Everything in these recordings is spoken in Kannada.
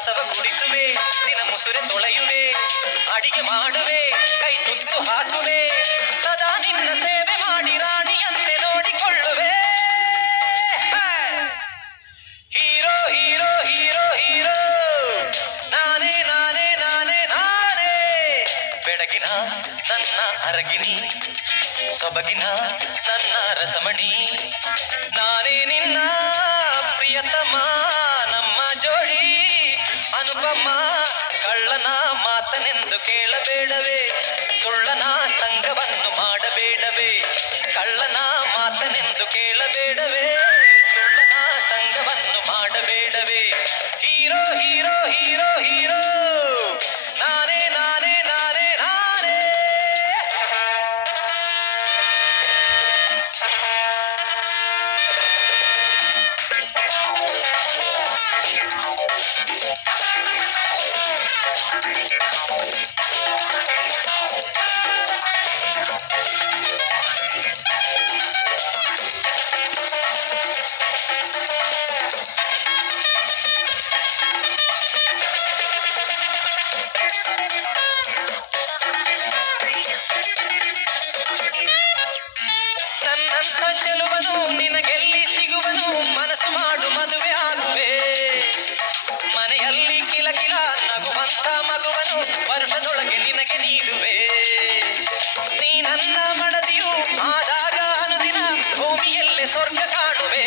ಕಸವ ಗುಡಿಸುವೆ, ದಿನ ಮುಸುರೆ ತೊಳೆಯುವೆ, ಅಡಿಗೆ ಮಾಡುವೆ, ಕೈ ತುತ್ತು ಹಾಕುವೆ, ಸದಾ ನಿನ್ನ ಸೇವೆ ಮಾಡಿ ರಾಣಿಯಂತೆ ನೋಡಿಕೊಳ್ಳುವೆ. ಹೀರೋ ಹೀರೋ ಹೀರೋ ಹೀರೋ ನಾನೇ ನಾನೇ ನಾನೇ ನಾನೇ. ಬೆಳಗಿನ ನನ್ನ ಅರಗಿಣಿ, ಸೊಬಗಿನ ನನ್ನ ರಸಮಣಿ, ನಾನೇ ನಿನ್ನ ಪ್ರಿಯತಮ, ನಮ್ಮ ಜೋಡಿ ಅನುಪಮ. ಕಳ್ಳನ ಮಾತನೆಂದು ಕೇಳಬೇಡವೇ, ಸುಳ್ಳನ ಸಂಗವನ್ನು ಮಾಡಬೇಡವೇ. ಕಳ್ಳನ ಮಾತನೆಂದು ಕೇಳಬೇಡವೇ, ಸುಳ್ಳನ ಸಂಗವನ್ನು ಮಾಡಬೇಡವೇ. ಹೀರೋ ಹೀರೋ ಹೀರೋ ಹೀರೋ ನಾನೇ ನಾನೇ ನಾನೇ ನಾನೇ. ನನ್ನಂಥ ಚೆಲುವನು ನಿನಗೆಲ್ಲಿ ಸಿಗುವನು, ಮನಸ್ಸು ಮಾಡು ಮದುವೆ ಆಗುವೆ. ಮನೆಯಲ್ಲಿ ಕಿಲಕಿಲ ನಗುವಂಥ ಮಗುವನು ವರ್ಷದೊಳಗೆ ನಿನಗೆ ನೀಡುವೆ. ನೀ ನನ್ನ ಮಡದಿಯು ಆದಾಗ ಅನುದಿನ ಭೂಮಿಯಲ್ಲೇ ಸ್ವರ್ಗ ಕಾಣುವೆ.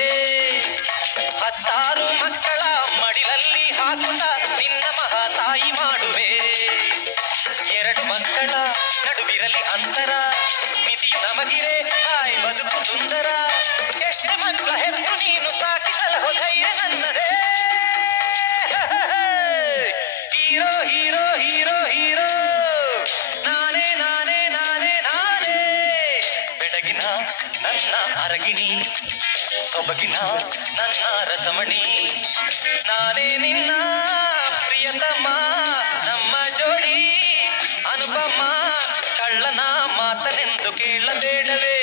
16 ಮಕ್ಕಳ ಮಡಿಲಲ್ಲಿ ಹಾಕುತ್ತಾ ನಿನ್ನ ಮಹಾತಾಯಿ ಮಾಡುವೆ. 2 ಮಕ್ಕಳ ನಡುವಿರಲಿ ಅಂತರ, ಮಿತಿಯು ನಮಗಿರೆ ಹಾಯ್ ಬದುಕು ಸುಂದರ. ಎಷ್ಟು ಮಕ್ಕಳ ಹೆತ್ತು ನೀನು ಸಾಕಿಸಲಹೋ ಧೈರ್ಯ ನನ್ನದೇ. ಹೀರೋ ಹೀರೋ ಹೀರೋ ಹೀರೋ ನಾನೇ ನಾನೇ ನಾನೇ ನಾನೇ. ಬೆಳಗಿನ ನನ್ನ ಅರಗಿಣಿ, ಸೊಬಗಿನ ನನ್ನ ರಸಮಣಿ, ನಾನೇ ನಿನ್ನ ಪ್ರಿಯತಮ, ನಮ್ಮ ಜೋಡಿ ಅನುಪಮ. ಕಳ್ಳನ ಮಾತನೆಂದು ಕೇಳಬೇಡವೇ,